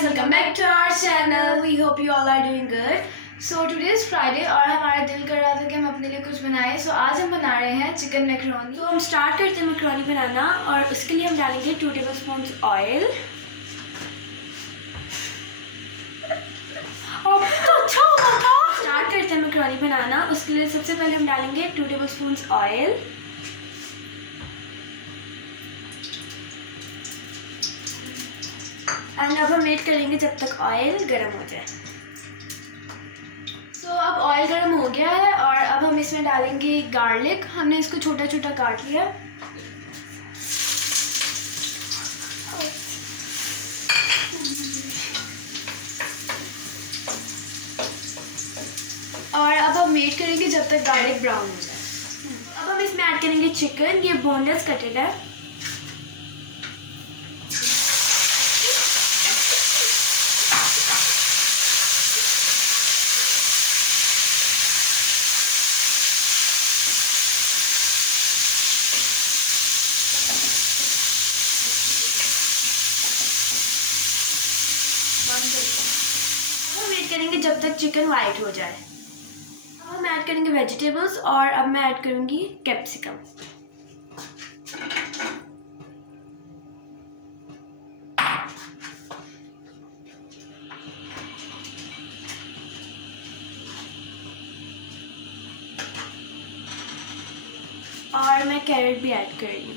guys, welcome back to our channel. We hope you all are doing good. So today is Friday और हमारा दिल कर रहा था कि हम अपने लिए कुछ बनाएं. So आज हम बना रहे हैं चिकन मैकरोनी. तो हम स्टार्ट करते हैं मैकरोनी बनाना और उसके लिए हम डालेंगे 2 टेबलस्पून ऑयल. स्टार्ट करते हैं मैकरोनी बनाना. उसके लिए सबसे पहले हम डालेंगे 2 टेबलस्पून ऑयल. एंड अब हम वेट करेंगे जब तक ऑयल गर्म हो जाए. तो अब ऑयल गर्म हो गया है और अब हम इसमें डालेंगे गार्लिक. हमने इसको छोटा छोटा काट लिया. और अब हम वेट करेंगे जब तक गार्लिक ब्राउन हो जाए. अब हम इसमें ऐड करेंगे चिकन. ये बोनलेस कटेड है. हम वेट करेंगे जब तक चिकन वाइट हो जाए. अब हम ऐड करेंगे वेजिटेबल्स और अब मैं ऐड करूँगी कैप्सिकम. और मैं कैरेट भी ऐड कर रही हूँ.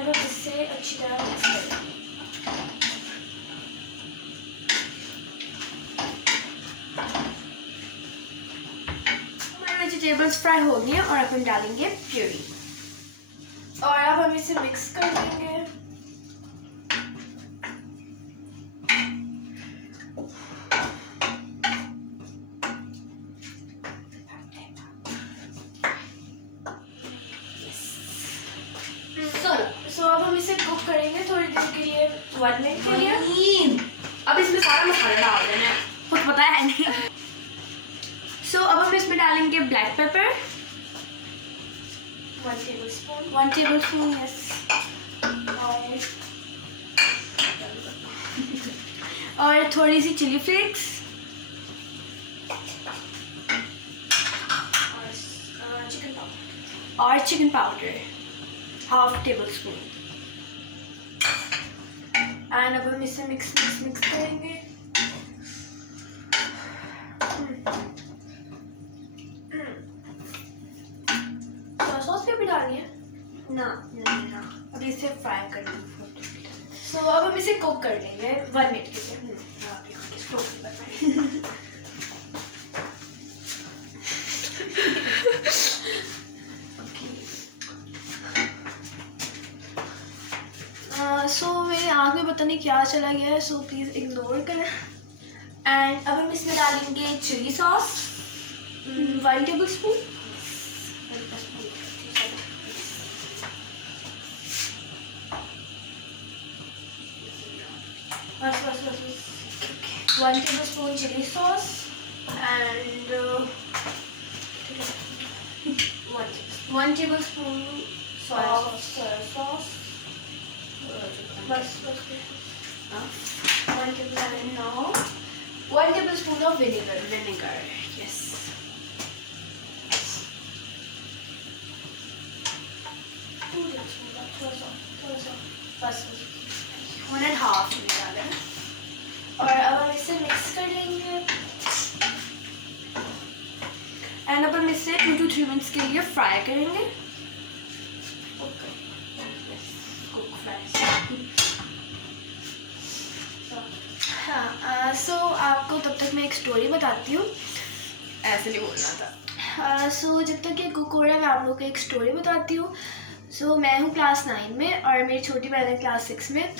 अब इससे अच्छी तरह मिक्स करें. हमारे वेजिटेबल्स फ्राई हो गए और अब हम डालेंगे प्यूरी. और अब हम इसे मिक्स कर देंगे. सो अब हम इसे कुक करेंगे थोड़ी देर के लिए, 1 मिनट के लिए. अब इसमें सारा मसाला डाल देना है, कुछ पता है नहीं. सो अब हम इसमें डालेंगे ब्लैक पेपर 1 टेबलस्पून. यस. और थोड़ी सी चिली फ्लेक्स और चिकन पाउडर 1/2 टेबलस्पून. एंड अब हम इसे मिक्स करेंगे. सॉस भी डालनी है ना. अब इसे फ्राई कर लेंगे. सो अब हम इसे कुक कर लेंगे 1 मिनट के लिए. सो मेरी आँख में पता नहीं क्या चला गया है. सो प्लीज़ इग्नोर करें. एंड अब हम इसमें डालेंगे चिली सॉस 1 टेबलस्पून. बस 1 tablespoon chilli sauce and 1 tablespoon soya sauce. बस 1 टेबलस्पून ऑफ विनेगर. यस. बस 1.5 डालें. और अब हम इसे मिक्स कर लेंगे. एंड अब हम इसे 2 to 3 मिनट्स के लिए फ्राई करेंगे. हाँ. सो आपको तब तक मैं एक स्टोरी बताती हूँ. ऐसे नहीं बोलना था. सो जब तक ये कुक हो रहा है मैं आप लोगों को एक स्टोरी बताती हूँ. सो मैं हूँ क्लास 9 में और मेरी छोटी बहन है क्लास 6 में.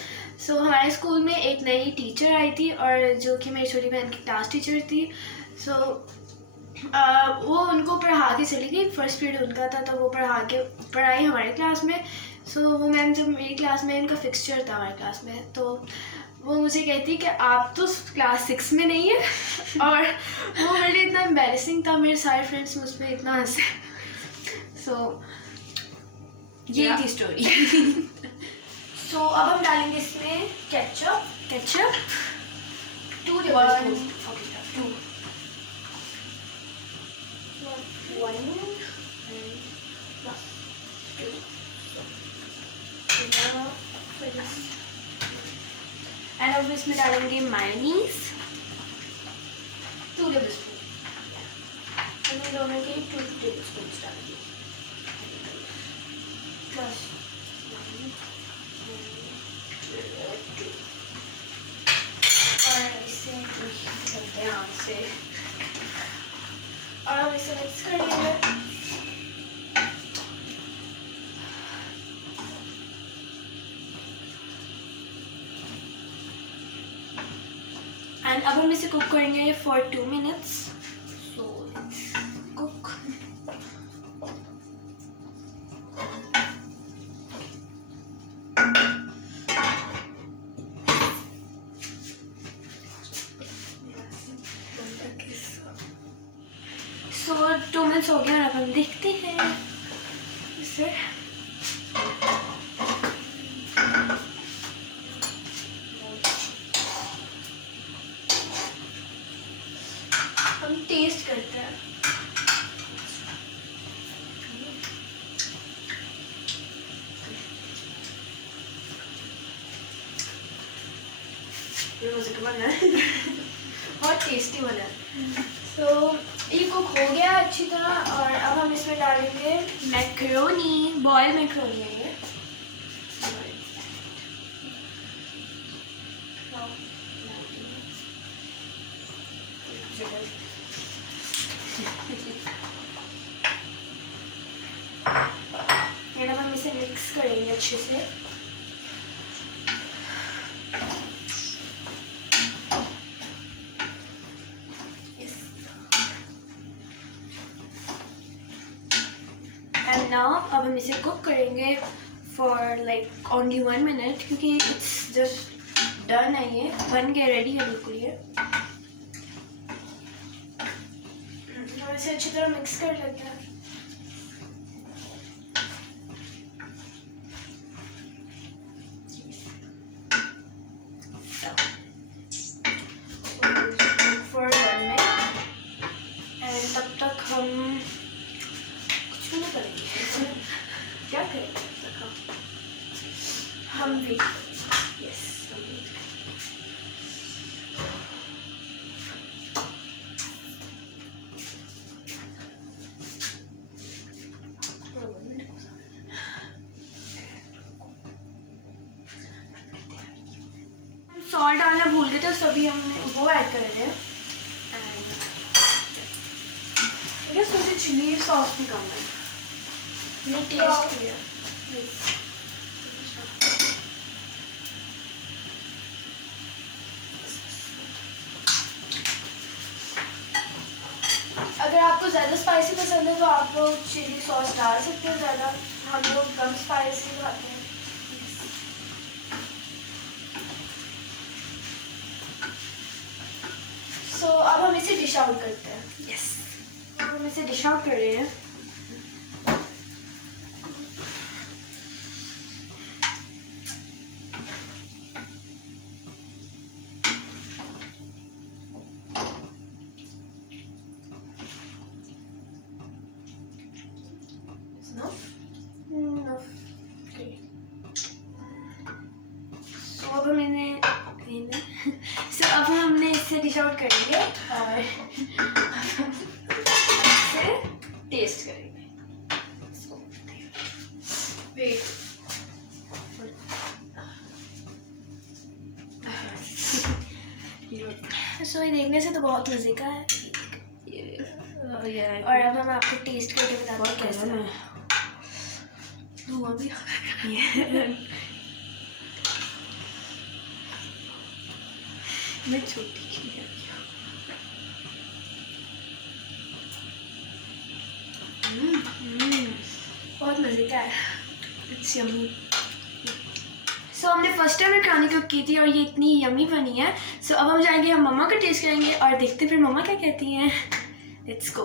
सो हमारे स्कूल में एक नई टीचर आई थी और जो कि मेरी छोटी बहन की क्लास टीचर थी. सो वो उनको पढ़ा के चली गई. फर्स्ट पीरियड उनका था तो वो पढ़ाई हमारे क्लास में. सो वो मैम जब मेरी क्लास में, इनका फिक्सचर था हमारी क्लास में, तो वो मुझे कहती कि आप तो क्लास 6 में नहीं है. और वो मेरे लिए इतना एम्बैरेसिंग था. मेरे सारे फ्रेंड्स मुझ पर इतना हंसे. सो ये थी स्टोरी। सो अब हम डालेंगे इसमें केचप। 2 टेबलस्पून। ओके 2 1 एंड अब इसमें डालेंगे मायोनीज 2 टेबलस्पून। इन दोनों के 2 टेबलस्पून डालेंगे प्लस और इसे करते हैं यहाँ से और अब इसे मिक्स करेंगे। एंड अब हम इसे कुक करेंगे for 2 minutes. So cook. So 2 minutes हो गए और अब हम देखते हैं इसे। हम टेस्ट करते हैं। ये मुझे तो बना है बहुत टेस्टी बना है। सो ये कुक हो गया अच्छी तरह और अब हम इसमें डालेंगे मैक्रोनी। बॉयल मैक्रोनी है ये। अब हम इसे मिक्स करेंगे अच्छे से। एंड नाउ अब हम इसे कुक करेंगे फॉर लाइक ओनली 1 मिनट क्योंकि इट्स जस्ट डन है। ये बन के रेडी है बिल्कुल ये। और इसे अच्छी तरह मिक्स कर लेते हैं। फॉर 1 मिनट एंड तब तक हम कुछ नहीं करेंगे। क्या करेंगे तब तक हम वेट। यस हम वेट। सॉल्ट डालना भूल गए थे सभी हमने वो ऐड कर रहे हैं। एंड सोचे चिली सॉस भी कम है। ये टेस्ट किया। अगर आपको ज़्यादा स्पाइसी पसंद है तो आप लोग चिली सॉस डाल सकते हो ज़्यादा। हम लोग कम स्पाइसी खाते हैं। सो अब हम इसे डिश आउट करते हैं। यस अब हम इसे डिश आउट कर रहे हैं। अब हमने इससे डिश आउट करेंगे और इसे टेस्ट करेंगे। वेट सो ये देखने से तो बहुत मजे का है। और अब हम आपको टेस्ट करके बताते हैं कैसा है। धुआं भी मैं छोटी बहुत मजे का है। It's yummy. सो हमने फर्स्ट टाइम मैकरोनी कुक की थी और ये इतनी यम्मी बनी है। सो अब हम जाएंगे, हम मम्मा का टेस्ट करेंगे और देखते फिर मम्मा क्या कहती हैं। Let's go.